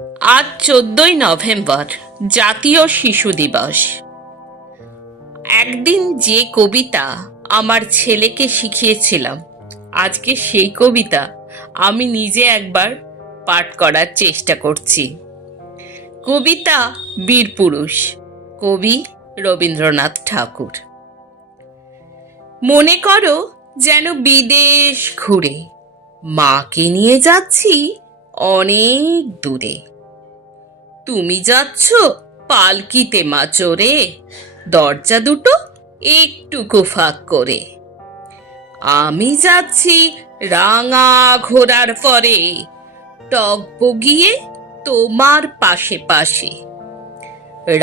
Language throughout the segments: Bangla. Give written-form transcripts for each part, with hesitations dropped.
আজ 14ই নভেম্বর, জাতীয় শিশু দিবস। একদিন যে কবিতা আমার ছেলেকে শিখিয়েছিলাম, আজকে সেই কবিতা আমি নিজে একবার পাঠ করার চেষ্টা করছি। কবিতা বীরপুরুষ, কবি রবীন্দ্রনাথ ঠাকুর। মনে করো যেন বিদেশ ঘুরে মাকে নিয়ে যাচ্ছি অনেক দূরে। তুমি যাচ্ছ পালকিতে মা চড়ে, দরজা দুটো একটুকু ফাঁক করে। আমি যাচ্ছি রাঙা ঘোড়ার পরে, টগবগিয়ে তোমার পাশে পাশে।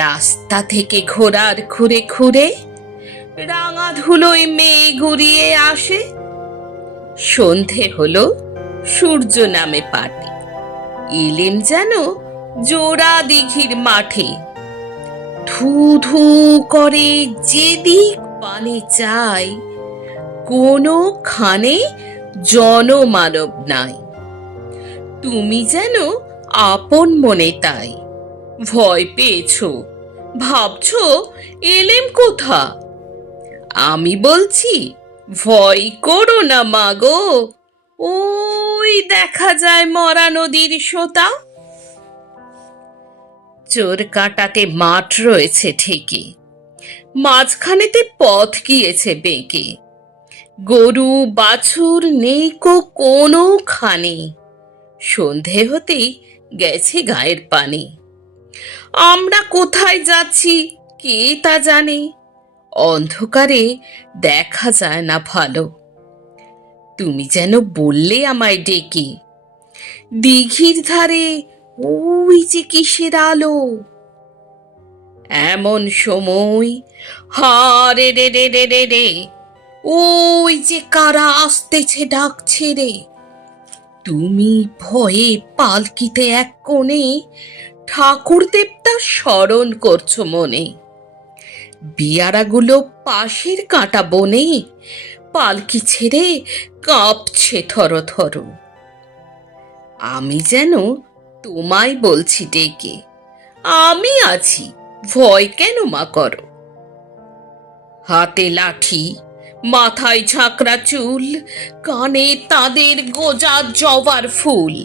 রাস্তা থেকে ঘোড়ার খুরে খুরে রাঙা ধুলোয় মেয়ে ঘুরিয়ে আসে। সন্ধে হলো, সূর্য নামে পাটে, এলেম যেন জোড়া দিঘির মাঠে। ধু ধু করে যেদিক পানে চাই, কোনোখানে জনমানব নাই। তুমি যেন আপন মনে তাই, ভয় পেয়েছো, ভাবছো এলেম কোথা। আমি বলছি ভয় করো না মাগো, ওই দেখা যায় মরা নদীর সোতা। চোর কাটাতে মাঠ রয়েছে ঠিকই, মাঝখানেতে পথ গিয়েছে বেঁকে। গরু বাছুর নেই কোনোখানে, সন্ধে হতেই গেছে গায়ের পানি। আমরা কোথায় যাচ্ছি কে তা জানে, অন্ধকারে দেখা যায় না ভালো। তুমি যেন বললে আমায় ডেকে, দিঘির ধারে ওই যে কিসের আলো। এমন সময় হারে রে রে রে রে রে, ওই যে কারা আসতেছে ডাকছে রে। তুমি ভয়ে পালকিতে এক কোণে ঠাকুর দেবতার স্মরণ করছো মনে। বিয়ারাগুলো পাশের কাঁটা বনে পালকি ছেড়ে কাঁপছে থর থর। আমি যেন তোমায় বলছি ডেকে, আমি আছি, ভয় কেন মা করো। হাতে লাঠি, মাথায় ঝাঁকড়া চুল, কানে তাদের গোজা জবার ফুল।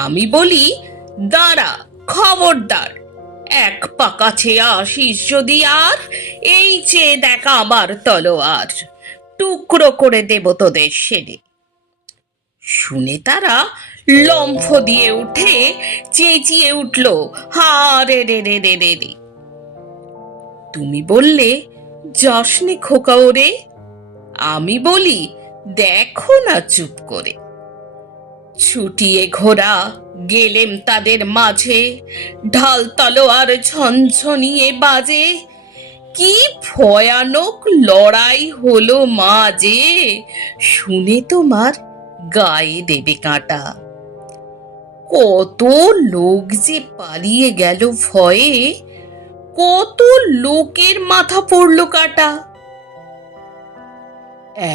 আমি বলি দাঁড়া, খবরদার, এক পা কাছে আসিস যদি আর, এই চেয়ে দেখ আমার তলোয়ার, টুকরো করে দেব তোদের সেরে। শুনে তারা লম্ফ দিয়ে উঠে চেঁচিয়ে উঠল, হারে রে রে রে রে রে। তুমি বললে যাসনে খোকা ওরে, আমি বলি দেখো না চুপ করে। ছুটিয়ে ঘোড়া গেলেম তাদের মাঝে, ঢাল তলোয়ার ঝনঝনিয়ে বাজে। কি ভয়ানক লড়াই হলো মাঝে, শুনে তোমার গায়ে দেবে কাঁটা। কত লোক যে পালিয়ে গেল ভয়ে, কত লোকের মাথা পড়লো কাটা।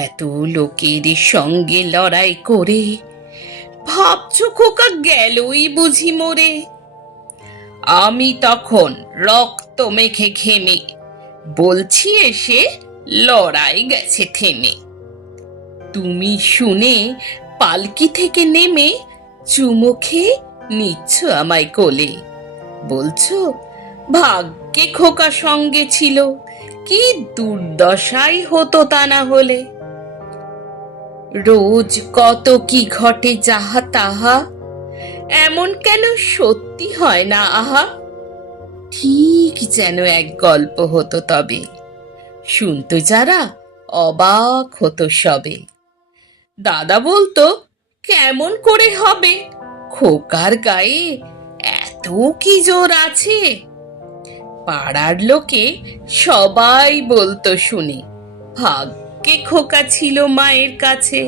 এত লোকের সঙ্গে লড়াই করে ভাবছো খোকা গেলই বুঝি মরে। আমি তখন রক্ত মেখে ঘেমে বলছি এসে লড়াই গেছে থেমে। তুমি শুনে পালকি থেকে নেমে চুমো খেয়ে নিচ্ছ আমায় কোলে, বলছো ভাগ্যে খোকা সঙ্গে ছিল, কি দুর্দশাই হতো তা না হলে। রোজ কত কি ঘটে যাহা তাহা, এমন কেন সত্যি হয় না আহা। ঠিক যেন এক গল্প হতো তবে, শুনতো যারা অবাক হতো সবে। দাদা বলতো কেমন করে হবে, খোকার গায়ে এত কি জোর আছে। পাড়ার লোকে সবাই বলতো শুনে, ভাগ্যে খোকা ছিল মায়ের কাছে।